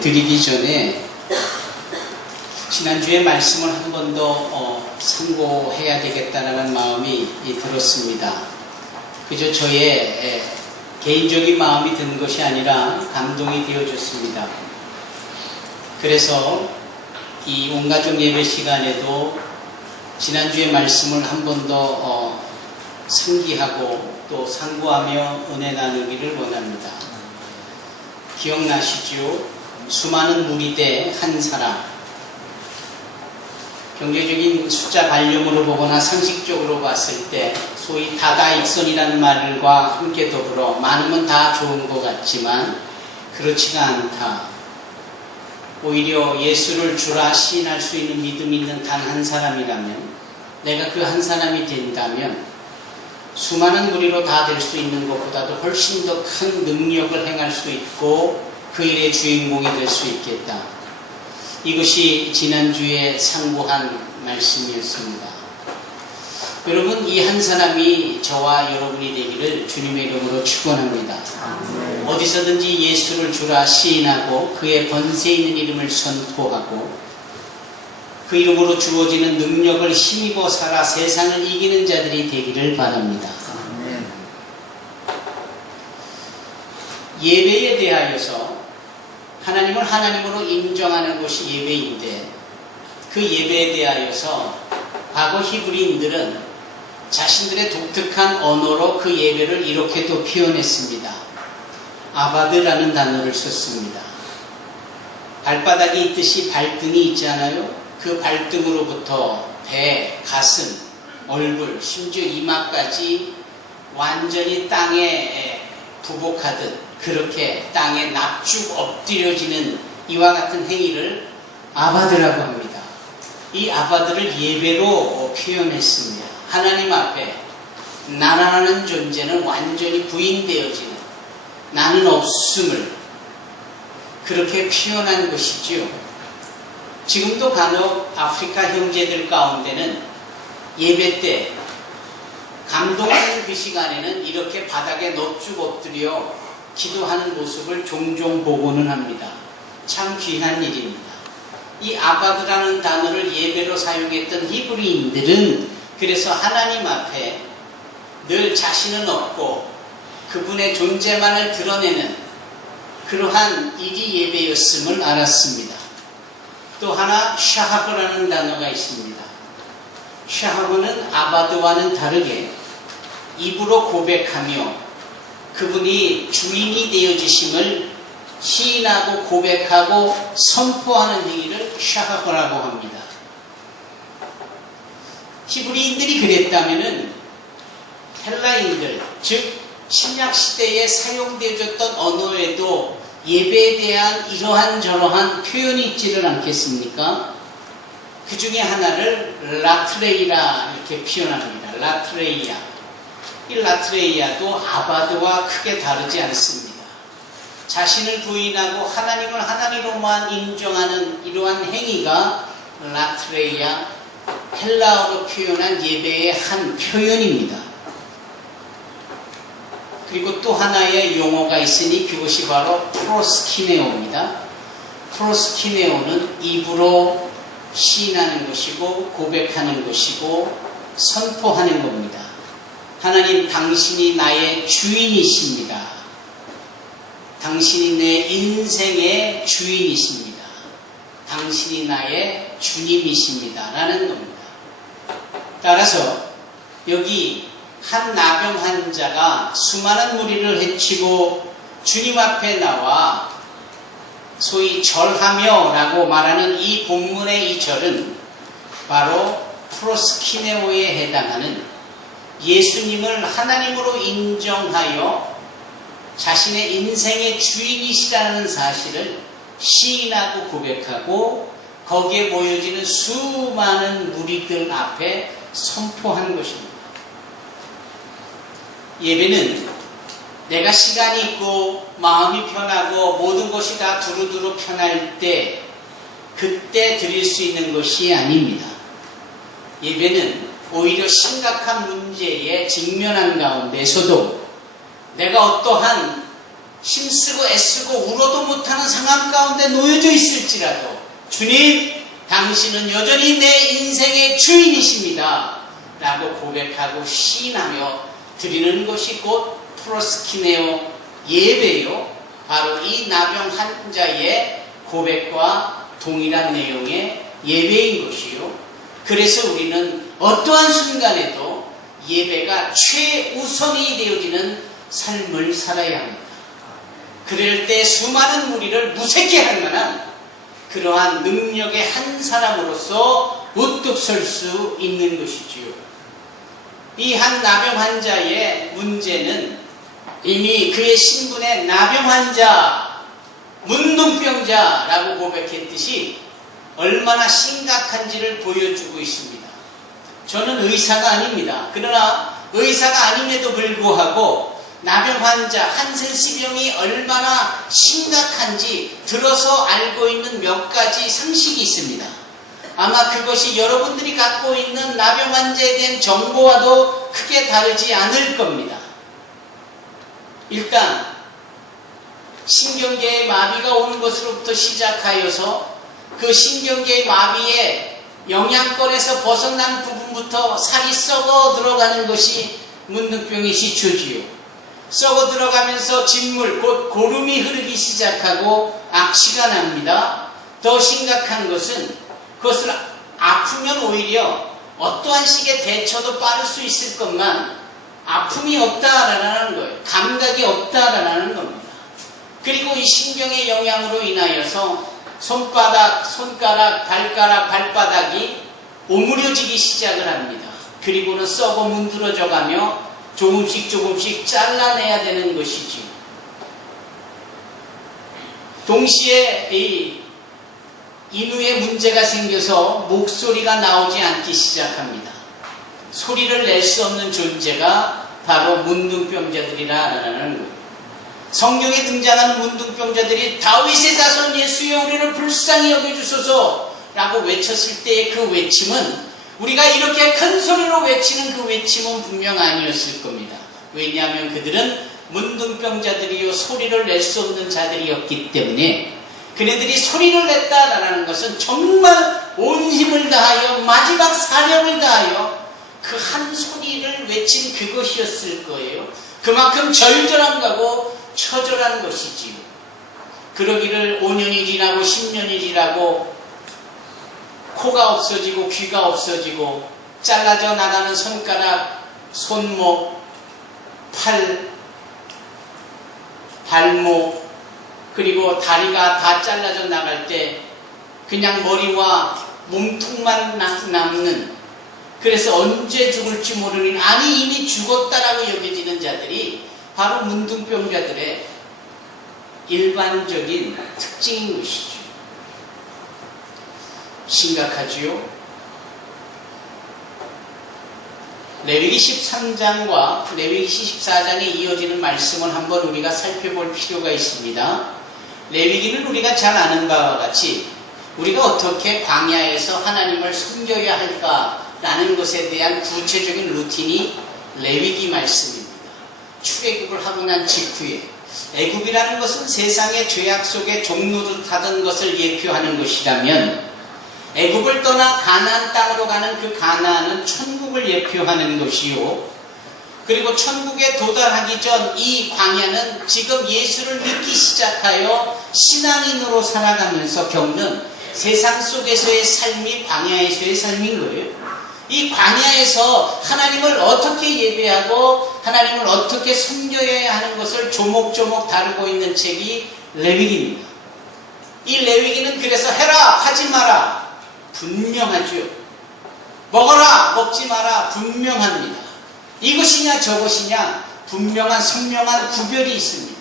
드리기 전에 지난주에 말씀을 한 번 더 참고해야 되겠다는 마음이 들었습니다. 그저 저의 개인적인 마음이 든 것이 아니라 감동이 되어졌습니다. 그래서 이 온가족 예배 시간에도 지난주의 말씀을 한 번 더 상기하고 또 상고하며 은혜 나누기를 원합니다. 기억나시죠? 수많은 무리대 한 사람. 경제적인 숫자 발령으로 보거나 상식적으로 봤을 때 소위 다다익선이라는 말과 함께 더불어 많으면 다 좋은 것 같지만 그렇지가 않다. 오히려 예수를 주라 시인할 수 있는 믿음 있는 단 한 사람이라면 내가 그 한 사람이 된다면 수많은 무리로 다 될 수 있는 것보다도 훨씬 더 큰 능력을 행할 수 있고 그 일의 주인공이 될 수 있겠다. 이것이 지난주에 상고한 말씀이었습니다. 여러분, 이 한 사람이 저와 여러분이 되기를 주님의 이름으로 축원합니다. 어디서든지 예수를 주라 시인하고 그의 권세 있는 이름을 선포하고 그 이름으로 주어지는 능력을 힘입어 살아 세상을 이기는 자들이 되기를 바랍니다. 예배에 대하여서 하나님을 하나님으로 인정하는 것이 예배인데 그 예배에 대하여서 과거 히브리인들은 자신들의 독특한 언어로 그 예배를 이렇게도 표현했습니다. 아바드라는 단어를 썼습니다. 발바닥이 있듯이 발등이 있잖아요. 그 발등으로부터 배, 가슴, 얼굴, 심지어 이마까지 완전히 땅에 부복하듯 그렇게 땅에 납죽 엎드려지는 이와 같은 행위를 아바드라고 합니다. 이 아바드를 예배로 표현했습니다. 하나님 앞에 나라는 존재는 완전히 부인되어지는 나는 없음을 그렇게 표현한 것이지요. 지금도 간혹 아프리카 형제들 가운데는 예배 때 감동하는 그 시간에는 이렇게 바닥에 넙죽 엎드려 기도하는 모습을 종종 보고는 합니다. 참 귀한 일입니다. 이 아바드라는 단어를 예배로 사용했던 히브리인들은 그래서 하나님 앞에 늘 자신은 없고 그분의 존재만을 드러내는 그러한 일이 예배였음을 알았습니다. 또 하나 샤하브라는 단어가 있습니다. 샤하브는 아바드와는 다르게 입으로 고백하며 그분이 주인이 되어지심을 시인하고 고백하고 선포하는 행위를 샤하브라고 합니다. 히브리인들이 그랬다면은 헬라인들, 즉 신약시대에 사용되어졌던 언어에도 예배에 대한 이러한 저러한 표현이 있지를 않겠습니까? 그 중에 하나를 라트레이라 이렇게 표현합니다. 라트레이야. 이 라트레이야도 아바드와 크게 다르지 않습니다. 자신을 부인하고 하나님을 하나님으로만 인정하는 이러한 행위가 라트레이야, 헬라어로 표현한 예배의 한 표현입니다. 그리고 또 하나의 용어가 있으니 그것이 바로 프로스키네오입니다. 프로스키네오는 입으로 시인하는 것이고 고백하는 것이고 선포하는 겁니다. 하나님, 당신이 나의 주인이십니다. 당신이 내 인생의 주인이십니다. 당신이 나의 주님이십니다. 라는 겁니다. 따라서 여기 한 나병 환자가 수많은 무리를 해치고 주님 앞에 나와 소위 절하며 라고 말하는 이 본문의 이 절은 바로 프로스키네오에 해당하는 예수님을 하나님으로 인정하여 자신의 인생의 주인이시라는 사실을 시인하고 고백하고 거기에 모여지는 수많은 무리들 앞에 선포한 것입니다. 예배는 내가 시간이 있고 마음이 편하고 모든 것이 다 두루두루 편할 때 그때 드릴 수 있는 것이 아닙니다. 예배는 오히려 심각한 문제에 직면한 가운데서도 내가 어떠한 힘쓰고 애쓰고 울어도 못하는 상황 가운데 놓여져 있을지라도 주님, 당신은 여전히 내 인생의 주인이십니다 라고 고백하고 시인하며 드리는 것이 곧 프로스키네오 예배요. 바로 이 나병 환자의 고백과 동일한 내용의 예배인 것이요. 그래서 우리는 어떠한 순간에도 예배가 최우선이 되어지는 삶을 살아야 합니다. 그럴 때 수많은 무리를 무색해 할 만한 그러한 능력의 한 사람으로서 우뚝 설 수 있는 것이지요. 이 한 나병 환자의 문제는 이미 그의 신분의 나병 환자, 문둥병자라고 고백했듯이 얼마나 심각한지를 보여주고 있습니다. 저는 의사가 아닙니다. 그러나 의사가 아님에도 불구하고 나병 환자, 한센시병이 얼마나 심각한지 들어서 알고 있는 몇 가지 상식이 있습니다. 아마 그것이 여러분들이 갖고 있는 나병 환자에 대한 정보와도 크게 다르지 않을 겁니다. 일단 신경계의 마비가 오는 것으로부터 시작하여서 그 신경계의 마비의 영향권에서 벗어난 부분부터 살이 썩어 들어가는 것이 문둥병의 시초지요. 썩어 들어가면서 진물, 곧 고름이 흐르기 시작하고 악취가 납니다. 더 심각한 것은 그것을 아프면 오히려 어떠한 식의 대처도 빠를 수 있을 것만 아픔이 없다라는 거예요. 감각이 없다라는 겁니다. 그리고 이 신경의 영향으로 인하여서 손바닥, 손가락, 발가락, 발바닥이 오므려지기 시작을 합니다. 그리고는 썩어 문드러져 가며 조금씩 잘라내야 되는 것이지요. 동시에 이 인후에 문제가 생겨서 목소리가 나오지 않기 시작합니다. 소리를 낼 수 없는 존재가 바로 문둥병자들이라는 거예요. 성경에 등장하는 문둥병자들이 다윗의 자손 예수여 우리를 불쌍히 여겨주소서 라고 외쳤을 때의 그 외침은 우리가 이렇게 큰 소리로 외치는 그 외침은 분명 아니었을 겁니다. 왜냐하면 그들은 문둥병자들이요 소리를 낼 수 없는 자들이었기 때문에 그네들이 소리를 냈다라는 것은 정말 온 힘을 다하여 마지막 사력을 다하여 그 한 소리를 외친 그것이었을 거예요. 그만큼 절절한 거고 처절한 것이지요. 그러기를 5년이 지나고 10년이 지나고 코가 없어지고 귀가 없어지고 잘라져 나가는 손가락, 손목, 팔, 발목 그리고 다리가 다 잘라져 나갈 때 그냥 머리와 몸통만 남는 그래서 언제 죽을지 모르는 아니 이미 죽었다라고 여겨지는 자들이 바로 문둥병자들의 일반적인 특징인 것이죠. 심각하지요. 레위기 13장과 레위기 14장에 이어지는 말씀을 한번 우리가 살펴볼 필요가 있습니다. 레위기는 우리가 잘 아는 바와 같이 우리가 어떻게 광야에서 하나님을 섬겨야 할까라는 것에 대한 구체적인 루틴이 레위기 말씀입니다. 출애굽을 하고 난 직후에 애굽이라는 것은 세상의 죄악 속에 종노릇 하던 것을 예표하는 것이라면 애굽을 떠나 가나안 땅으로 가는 그 가나안은 천국을 예표하는 것이요. 그리고 천국에 도달하기 전 이 광야는 지금 예수를 믿기 시작하여 신앙인으로 살아가면서 겪는 세상 속에서의 삶이 광야에서의 삶인 거예요. 이 광야에서 하나님을 어떻게 예배하고 하나님을 어떻게 섬겨야 하는 것을 조목조목 다루고 있는 책이 레위기입니다. 이 레위기는 그래서 해라 하지 마라 분명하죠. 먹어라 먹지 마라 분명합니다. 이것이냐 저것이냐 분명한 선명한 구별이 있습니다.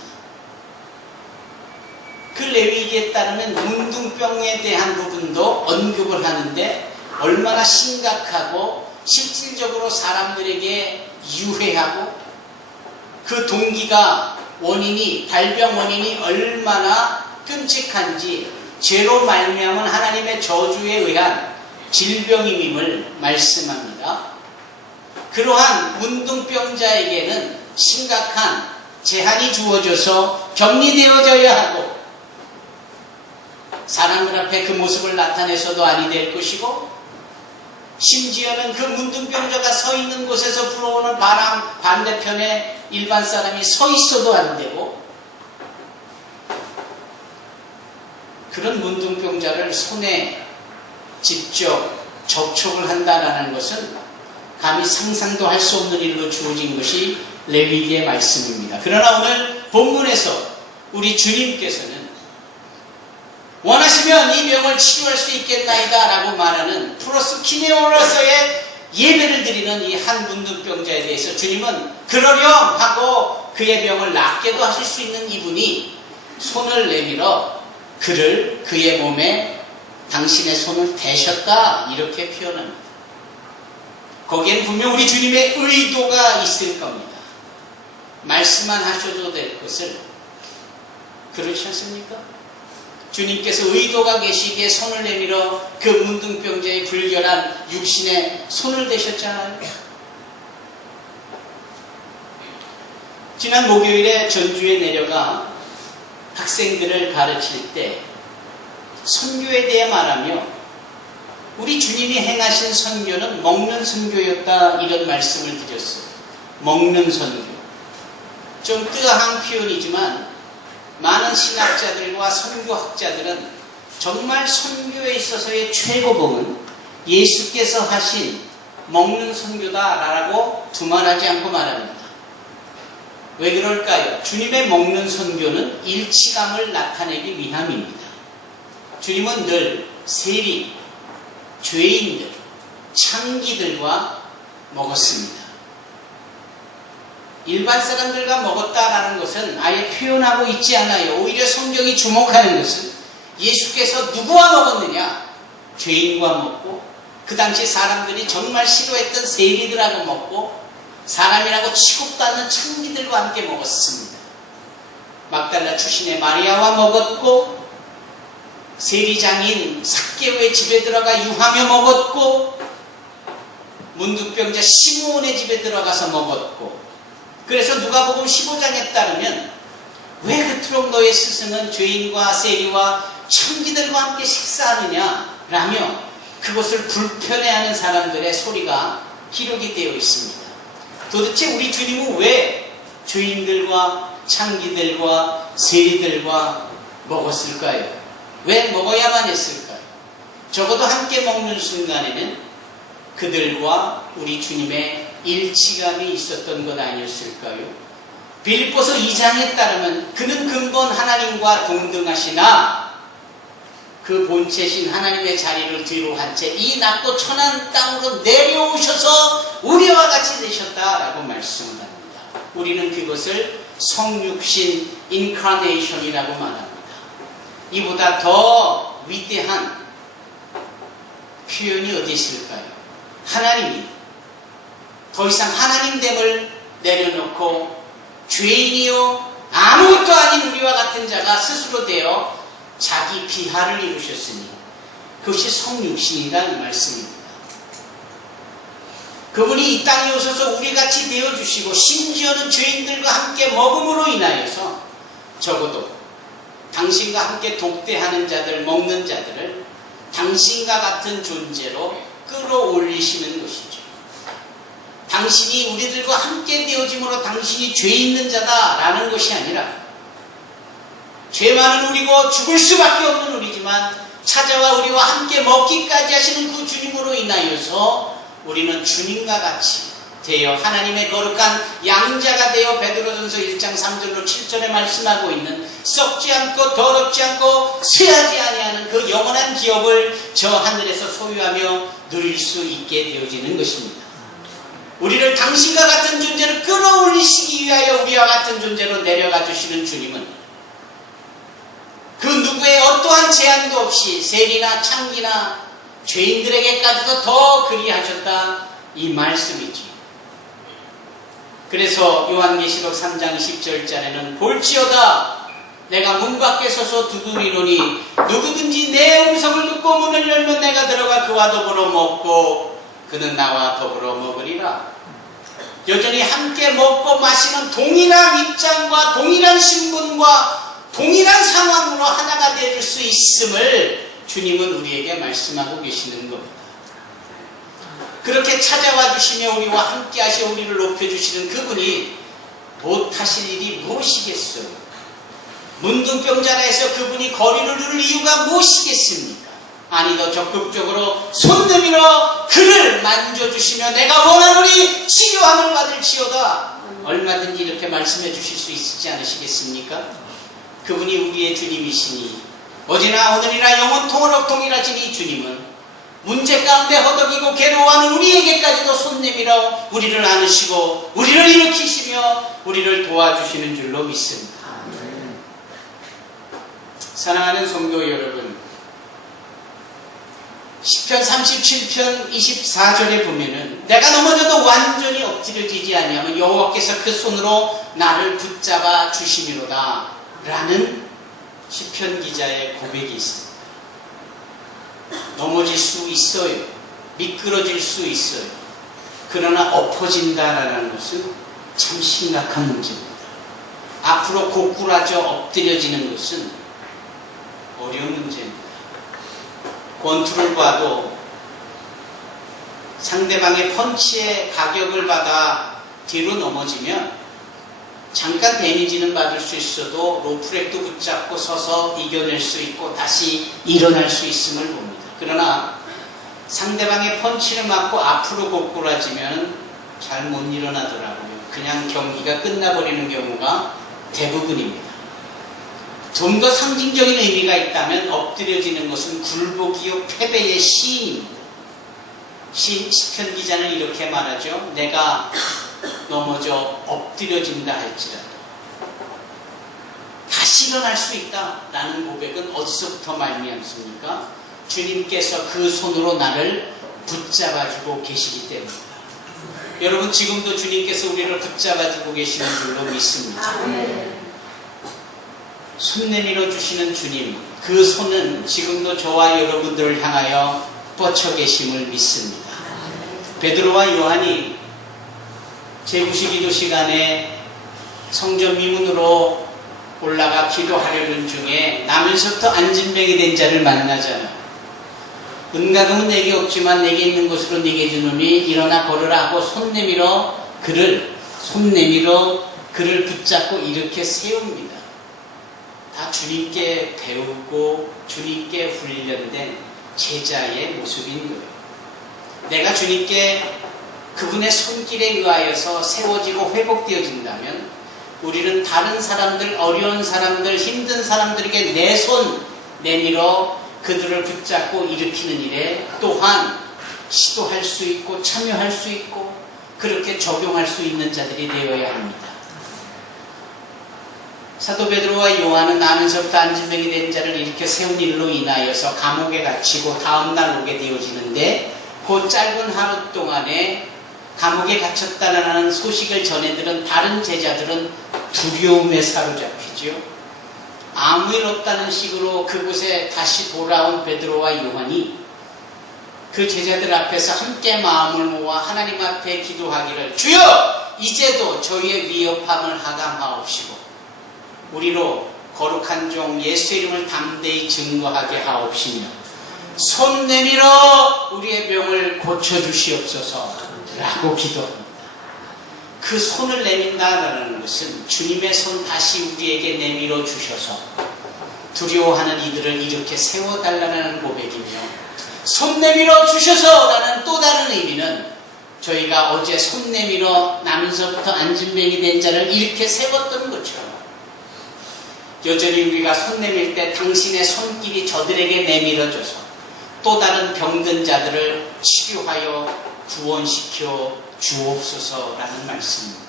그 레위기에 따르면 문둥병에 대한 부분도 언급을 하는데 얼마나 심각하고 실질적으로 사람들에게 유해하고 그 동기가 원인이 발병 원인이 얼마나 끔찍한지 죄로 말미암은 하나님의 저주에 의한 질병임을 말씀합니다. 그러한 문둥병자에게는 심각한 제한이 주어져서 격리되어져야 하고 사람들 앞에 그 모습을 나타내서도 아니 될 것이고 심지어는 그 문둥병자가 서 있는 곳에서 불어오는 바람 반대편에 일반 사람이 서 있어도 안 되고 그런 문둥병자를 손에 직접 접촉을 한다는 것은 감히 상상도 할 수 없는 일로 주어진 것이 레위기의 말씀입니다. 그러나 오늘 본문에서 우리 주님께서는 원하시면 이 병을 치료할 수 있겠나이다 라고 말하는 프로스키네오로서의 예배를 드리는 이 한 문둥병자에 대해서 주님은 그러렴 하고 그의 병을 낫게도 하실 수 있는 이분이 손을 내밀어 그의 몸에 당신의 손을 대셨다 이렇게 표현합니다. 거기에는 분명 우리 주님의 의도가 있을 겁니다. 말씀만 하셔도 될 것을 그렇지 않습니까? 주님께서 의도가 계시기에 손을 내밀어 그 문둥병자의 불결한 육신에 손을 대셨잖아요. 지난 목요일에 전주에 내려가 학생들을 가르칠 때 선교에 대해 말하며 우리 주님이 행하신 선교는 먹는 선교였다 이런 말씀을 드렸어요. 먹는 선교. 좀 뜨아한 표현이지만 많은 신학자들과 선교학자들은 정말 선교에 있어서의 최고봉은 예수께서 하신 먹는 선교다라고 두말하지 않고 말합니다. 왜 그럴까요? 주님의 먹는 선교는 일치감을 나타내기 위함입니다. 주님은 늘 세리, 죄인들, 창기들과 먹었습니다. 일반 사람들과 먹었다라는 것은 아예 표현하고 있지 않아요. 오히려 성경이 주목하는 것은 예수께서 누구와 먹었느냐? 죄인과 먹고 그 당시 사람들이 정말 싫어했던 세리들하고 먹고 사람이라고 취급도 않는 창기들과 함께 먹었습니다. 막달라 출신의 마리아와 먹었고 세리장인 삭개오의 집에 들어가 유하며 먹었고 문둥병자 시므온의 집에 들어가서 먹었고 그래서 누가복음 15장에 따르면 왜 그토록 너의 스승은 죄인과 세리와 창기들과 함께 식사하느냐 라며 그것을 불편해하는 사람들의 소리가 기록이 되어 있습니다. 도대체 우리 주님은 왜 죄인들과 창기들과 세리들과 먹었을까요? 왜 먹어야만 했을까요? 적어도 함께 먹는 순간에는 그들과 우리 주님의 일치감이 있었던 것 아니었을까요? 빌립보서 2장에 따르면 그는 근본 하나님과 동등하시나 그 본체신 하나님의 자리를 뒤로 한 채 이 낮고 천한 땅으로 내려오셔서 우리와 같이 되셨다라고 말씀을 합니다. 우리는 그것을 성육신 인카네이션이라고 말합니다. 이보다 더 위대한 표현이 어디 있을까요? 하나님이 더 이상 하나님됨을 내려놓고 죄인이요 아무것도 아닌 우리와 같은 자가 스스로 되어 자기 비하를 이루셨으니 그것이 성육신이라는 말씀입니다. 그분이 이 땅에 오셔서 우리같이 되어주시고 심지어는 죄인들과 함께 먹음으로 인하여서 적어도 당신과 함께 독대하는 자들, 먹는 자들을 당신과 같은 존재로 끌어올리시는 것이죠. 당신이 우리들과 함께 되어짐으로 당신이 죄 있는 자다라는 것이 아니라 죄 많은 우리고 죽을 수밖에 없는 우리지만 찾아와 우리와 함께 먹기까지 하시는 그 주님으로 인하여서 우리는 주님과 같이 되어 하나님의 거룩한 양자가 되어 베드로전서 1장 3절로 7절에 말씀하고 있는 썩지 않고 더럽지 않고 쇠하지 아니하는 그 영원한 기업을 저 하늘에서 소유하며 누릴 수 있게 되어지는 것입니다. 우리를 당신과 같은 존재로 끌어올리시기 위하여 우리와 같은 존재로 내려가 주시는 주님은 그 누구의 어떠한 제한도 없이 세리나 창기나 죄인들에게까지도 더 그리하셨다 이 말씀이지. 그래서 요한계시록 3장 10절자에는 볼지어다 내가 문 밖에 서서 두드리노니 누구든지 내 음성을 듣고 문을 열면 내가 들어가 그와 더불어 먹고 그는 나와 더불어 먹으리라. 여전히 함께 먹고 마시는 동일한 입장과 동일한 신분과 동일한 상황으로 하나가 될 수 있음을 주님은 우리에게 말씀하고 계시는 겁니다. 그렇게 찾아와 주시며 우리와 함께 하시어 우리를 높여주시는 그분이 못하실 일이 무엇이겠어요? 문둥병자라에서 그분이 거리를 두를 이유가 무엇이겠습니까? 아니 더 적극적으로 손 내밀어 그를 만져주시며 내가 원하노니 치료함을 받을지어다. 얼마든지 이렇게 말씀해 주실 수 있지 않으시겠습니까? 그분이 우리의 주님이시니 어제나 오늘이나 영원토록 동일하신 이 주님은 문제 가운데 허덕이고 괴로워하는 우리에게까지도 손 내밀어 우리를 안으시고 우리를 일으키시며 우리를 도와주시는 줄로 믿습니다. 사랑하는 성도 여러분, 시편 37편 24절에 보면은 내가 넘어져도 완전히 엎드려지지 아니하면 여호와께서 그 손으로 나를 붙잡아 주시미로다 라는 시편 기자의 고백이 있습니다. 넘어질 수 있어요. 미끄러질 수 있어요. 그러나 엎어진다라는 것은 참 심각한 문제입니다. 앞으로 고꾸라져 엎드려지는 것은 어려운 문제입니다. 권투를 봐도 상대방의 펀치에 가격을 받아 뒤로 넘어지면 잠깐 데미지는 받을 수 있어도 로프렉도 붙잡고 서서 이겨낼 수 있고 다시 일어날 수 있음을 봅니다. 그러나 상대방의 펀치를 맞고 앞으로 고꾸라지면 잘 못 일어나더라고요. 그냥 경기가 끝나버리는 경우가 대부분입니다. 좀 더 상징적인 의미가 있다면 엎드려지는 것은 굴복이요 패배의 시인입니다. 시편 기자는 이렇게 말하죠. 내가 넘어져 엎드려진다 할지라도 다시 일어날 수 있다라는 고백은 어디서부터 말미암습니까? 주님께서 그 손으로 나를 붙잡아주고 계시기 때문입니다. 여러분 지금도 주님께서 우리를 붙잡아주고 계시는 줄로 믿습니다. 손 내밀어 주시는 주님, 그 손은 지금도 저와 여러분들을 향하여 뻗쳐 계심을 믿습니다. 베드로와 요한이 제9시 기도 시간에 성전 미문으로 올라가 기도하려는 중에 나면서부터 안진병이 된 자를 만나잖아요. 은과 금은 내게 없지만 내게 있는 것으로 내게 주노니 일어나 걸으라 하고 손 내밀어 그를 붙잡고 이렇게 세웁니다. 다 주님께 배우고 주님께 훈련된 제자의 모습인 거예요. 내가 주님께 그분의 손길에 의하여서 세워지고 회복되어진다면 우리는 다른 사람들, 어려운 사람들, 힘든 사람들에게 내 손 내밀어 그들을 붙잡고 일으키는 일에 또한 시도할 수 있고 참여할 수 있고 그렇게 적용할 수 있는 자들이 되어야 합니다. 사도 베드로와 요한은 나면서부터 안진병이 된 자를 이렇게 세운 일로 인하여서 감옥에 갇히고 다음날 오게 되어지는데 그 짧은 하루 동안에 감옥에 갇혔다라는 소식을 전해들은 다른 제자들은 두려움에 사로잡히죠. 아무 일 없다는 식으로 그곳에 다시 돌아온 베드로와 요한이 그 제자들 앞에서 함께 마음을 모아 하나님 앞에 기도하기를 주여 이제도 저희의 위협함을 하감하옵시고 우리로 거룩한 종 예수의 이름을 담대히 증거하게 하옵시며 손 내밀어 우리의 병을 고쳐주시옵소서 라고 기도합니다. 그 손을 내민다라는 것은 주님의 손 다시 우리에게 내밀어 주셔서 두려워하는 이들을 이렇게 세워달라는 고백이며 손 내밀어 주셔서라는 또 다른 의미는 저희가 어제 손 내밀어 나면서부터 안진병이 된 자를 이렇게 세웠던 것처럼 여전히 우리가 손 내밀 때 당신의 손길이 저들에게 내밀어져서 또 다른 병든 자들을 치료하여 구원시켜 주옵소서라는 말씀입니다.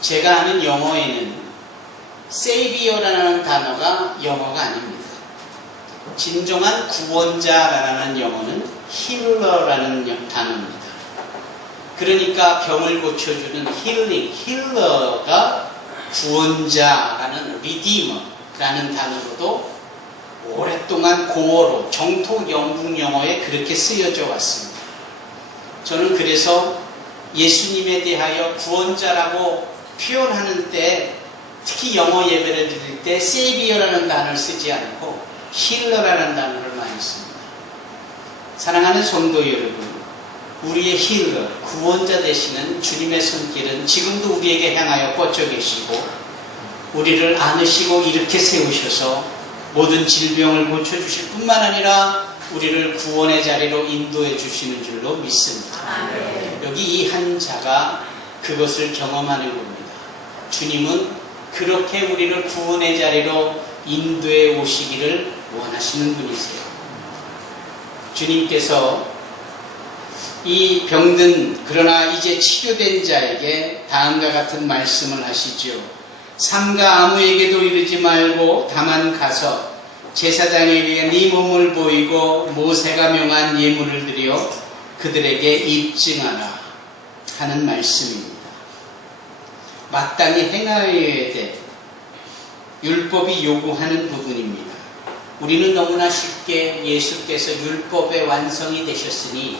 제가 아는 영어에는 Savior라는 단어가 영어가 아닙니다. 진정한 구원자라는 영어는 Healer라는 단어입니다. 그러니까 병을 고쳐주는 힐러가 구원자라는 Redeemer라는 단어로도 오랫동안 고어로 정통 영국 영어에 그렇게 쓰여져 왔습니다. 저는 그래서 예수님에 대하여 구원자라고 표현하는 때, 특히 영어 예배를 드릴 때 세비어라는 단어를 쓰지 않고 힐러라는 단어를 많이 씁니다. 사랑하는 성도 여러분, 우리의 힐러, 구원자 되시는 주님의 손길은 지금도 우리에게 향하여 뻗쳐 계시고 우리를 안으시고 이렇게 세우셔서 모든 질병을 고쳐주실 뿐만 아니라 우리를 구원의 자리로 인도해 주시는 줄로 믿습니다. 아멘. 여기 이 한 자가 그것을 경험하는 겁니다. 주님은 그렇게 우리를 구원의 자리로 인도해 오시기를 원하시는 분이세요. 주님께서 이 병든 그러나 이제 치료된 자에게 다음과 같은 말씀을 하시죠. 삼가 아무에게도 이르지 말고 다만 가서 제사장에게 네 몸을 보이고 모세가 명한 예물을 드려 그들에게 입증하라 하는 말씀입니다. 마땅히 행하여야 돼 율법이 요구하는 부분입니다. 우리는 너무나 쉽게 예수께서 율법의 완성이 되셨으니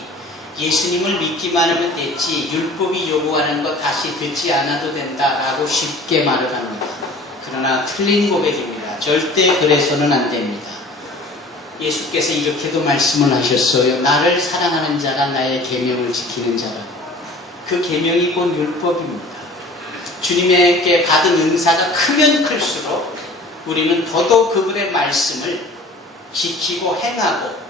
예수님을 믿기만 하면 됐지 율법이 요구하는 것 다시 듣지 않아도 된다라고 쉽게 말을 합니다. 그러나 틀린 고백입니다. 절대 그래서는 안 됩니다. 예수께서 이렇게도 말씀을 하셨어요. 나를 사랑하는 자가 나의 계명을 지키는 자라고. 그 계명이 곧 율법입니다. 주님에게 받은 은사가 크면 클수록 우리는 더더욱 그분의 말씀을 지키고 행하고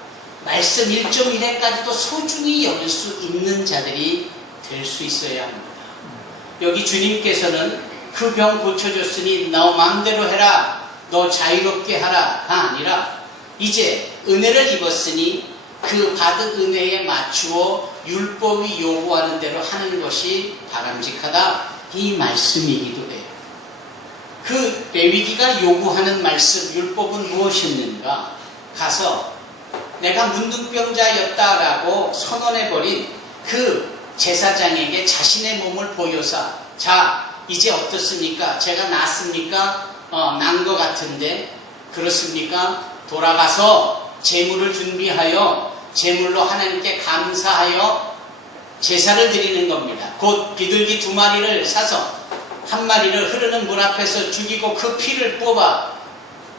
말씀 1.1회까지도 소중히 여길 수 있는 자들이 될 수 있어야 합니다. 여기 주님께서는 그 병 고쳐줬으니 너 마음대로 해라, 너 자유롭게 하라가 아니라 이제 은혜를 입었으니 그 받은 은혜에 맞추어 율법이 요구하는 대로 하는 것이 바람직하다, 이 말씀이기도 해요. 그 레위기가 요구하는 말씀, 율법은 무엇이었는가? 가서 내가 문둥병자였다라고 선언해버린 그 제사장에게 자신의 몸을 보여서 자, 이제 어떻습니까? 제가 낫습니까? 난 것 같은데 그렇습니까? 돌아가서 제물을 준비하여 제물로 하나님께 감사하여 제사를 드리는 겁니다. 곧 비둘기 2마리를 사서 한 마리를 흐르는 물 앞에서 죽이고 그 피를 뽑아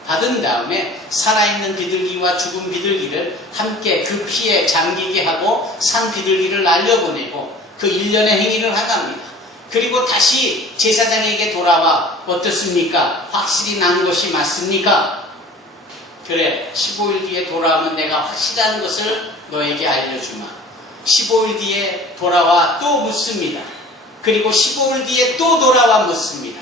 받은 다음에 살아있는 비둘기와 죽은 비둘기를 함께 그 피에 잠기게 하고 산 비둘기를 날려보내고 그 일련의 행위를 하답니다. 그리고 다시 제사장에게 돌아와 어떻습니까? 확실히 난 것이 맞습니까? 그래, 15일 뒤에 돌아오면 내가 확실한 것을 너에게 알려주마. 15일 뒤에 돌아와 또 묻습니다. 그리고 15일 뒤에 또 돌아와 묻습니다.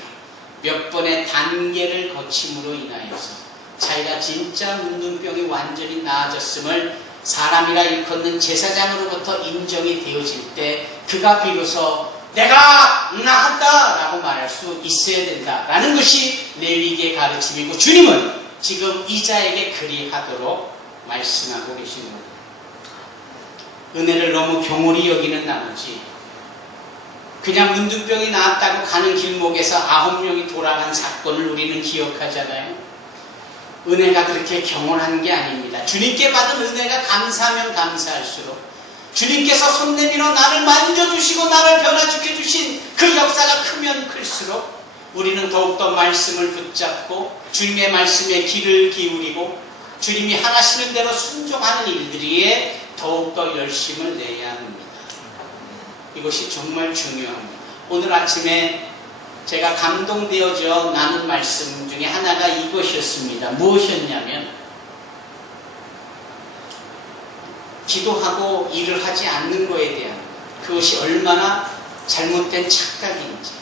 몇 번의 단계를 거침으로 인하여서 자기가 진짜 문둥병이 완전히 나아졌음을 사람이라 일컫는 제사장으로부터 인정이 되어질 때 그가 비로소 내가 나았다라고 말할 수 있어야 된다라는 것이 레위기의 가르침이고 주님은 지금 이 자에게 그리하도록 말씀하고 계신 겁니다. 은혜를 너무 경홀히 여기는 나머지 그냥 문둥병이 나았다고 가는 길목에서 9명이 돌아간 사건을 우리는 기억하잖아요. 은혜가 그렇게 경홀한 게 아닙니다. 주님께 받은 은혜가 감사하면 감사할수록 주님께서 손 내밀어 나를 만져주시고 나를 변화시켜 주신 그 역사가 크면 클수록 우리는 더욱더 말씀을 붙잡고 주님의 말씀에 귀를 기울이고 주님이 하시는 대로 순종하는 일들에 더욱더 열심을 내야 합니다. 이것이 정말 중요합니다. 오늘 아침에 제가 감동되어져 나눈 말씀 중에 하나가 이것이었습니다. 무엇이었냐면 기도하고 일을 하지 않는 것에 대한 그것이 얼마나 잘못된 착각인지.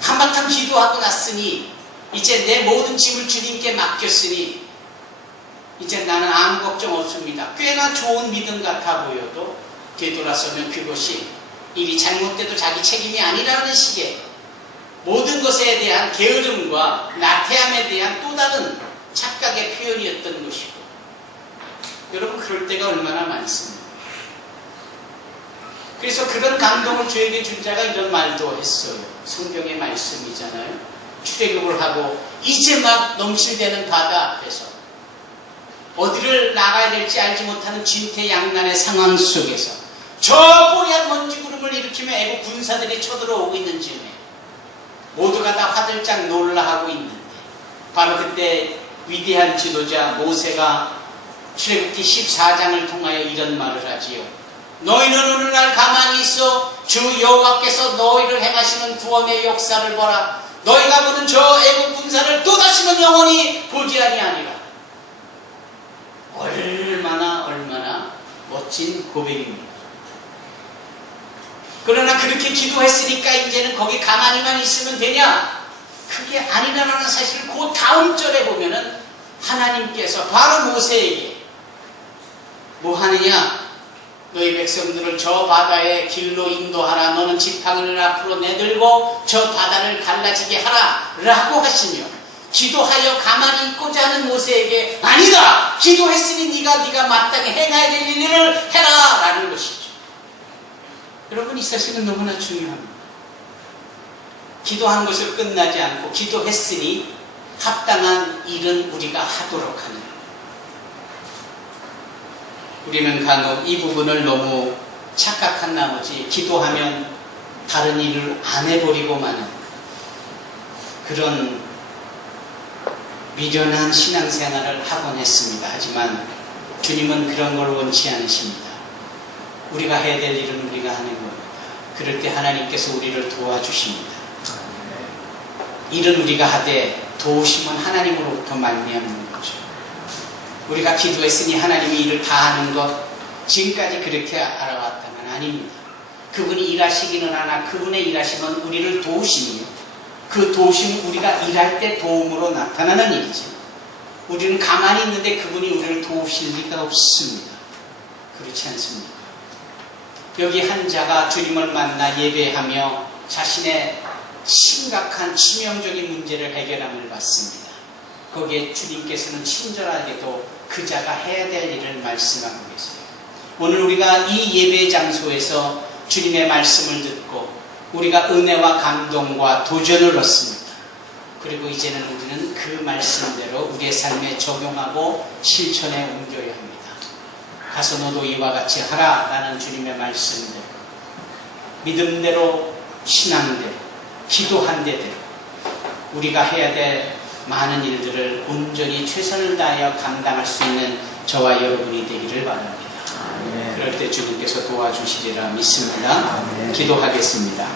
한바탕 기도하고 났으니 이제 내 모든 짐을 주님께 맡겼으니 이제 나는 아무 걱정 없습니다. 꽤나 좋은 믿음 같아 보여도 되돌아서면 그것이 일이 잘못돼도 자기 책임이 아니라는 식의 모든 것에 대한 게으름과 나태함에 대한 또 다른 착각의 표현이었던 것이고, 여러분 그럴 때가 얼마나 많습니다. 그래서 그런 감동을 저에게 준 자가 이런 말도 했어요. 성경의 말씀이잖아요. 출애굽을 하고 이제 막 넘실대는 바다 앞에서 어디를 나가야 될지 알지 못하는 진퇴양난의 상황 속에서 저 뽀얀 먼지 구름을 일으키며 애국 군사들이 쳐들어오고 있는 즈음에 모두가 다 화들짝 놀라하고 있는데 바로 그때 위대한 지도자 모세가 출애굽기 14장을 통하여 이런 말을 하지요. 너희는 오늘날 가만히 있어 주 여호와께서 너희를 행하시는 구원의 역사를 보라. 너희가 보는 저 애국 군사를 또다시는 영원히 보지 아니하리라. 얼마나 멋진 고백입니다. 그러나 그렇게 기도했으니까 이제는 거기 가만히만 있으면 되냐? 그게 아니라는 사실을 그 다음 절에 보면은 하나님께서 바로 모세에게 뭐 하느냐? 너희 백성들을 저 바다의 길로 인도하라. 너는 지팡이를 앞으로 내들고 저 바다를 갈라지게 하라 라고 하시며 기도하여 가만히 있고자 하는 모세에게 아니다! 기도했으니 네가 마땅히 행해야 될 일을 해라 라는 것이죠. 여러분, 이 사실은 너무나 중요합니다. 기도한 것을 끝나지 않고 기도했으니 합당한 일은 우리가 하도록 하는, 우리는 간혹 이 부분을 너무 착각한 나머지 기도하면 다른 일을 안 해버리고 마는 그런 미련한 신앙생활을 하곤 했습니다. 하지만 주님은 그런 걸 원치 않으십니다. 우리가 해야 될 일은 우리가 하는 겁니다. 그럴 때 하나님께서 우리를 도와주십니다. 일은 우리가 하되 도우심은 하나님으로부터 말미암는 거죠. 우리가 기도했으니 하나님이 일을 다 하는 것, 지금까지 그렇게 알아왔다면 아닙니다. 그분이 일하시기는 하나 그분의 일하심은 우리를 도우심이요, 그 도우심은 우리가 일할 때 도움으로 나타나는 일이죠. 우리는 가만히 있는데 그분이 우리를 도우실 리가 없습니다. 그렇지 않습니까? 여기 한 자가 주님을 만나 예배하며 자신의 심각한 치명적인 문제를 해결함을 받습니다. 거기에 주님께서는 친절하게도 그 자가 해야 될 일을 말씀하고 계세요. 오늘 우리가 이 예배 장소에서 주님의 말씀을 듣고 우리가 은혜와 감동과 도전을 얻습니다. 그리고 이제는 우리는 그 말씀대로 우리의 삶에 적용하고 실천에 옮겨야 합니다. 가서 너도 이와 같이 하라 라는 주님의 말씀대로, 믿음대로, 신앙대로, 기도한 대대로 우리가 해야 될 많은 일들을 온전히 최선을 다하여 감당할 수 있는 저와 여러분이 되기를 바랍니다. 그럴 때 주님께서 도와주시리라 믿습니다. 기도하겠습니다.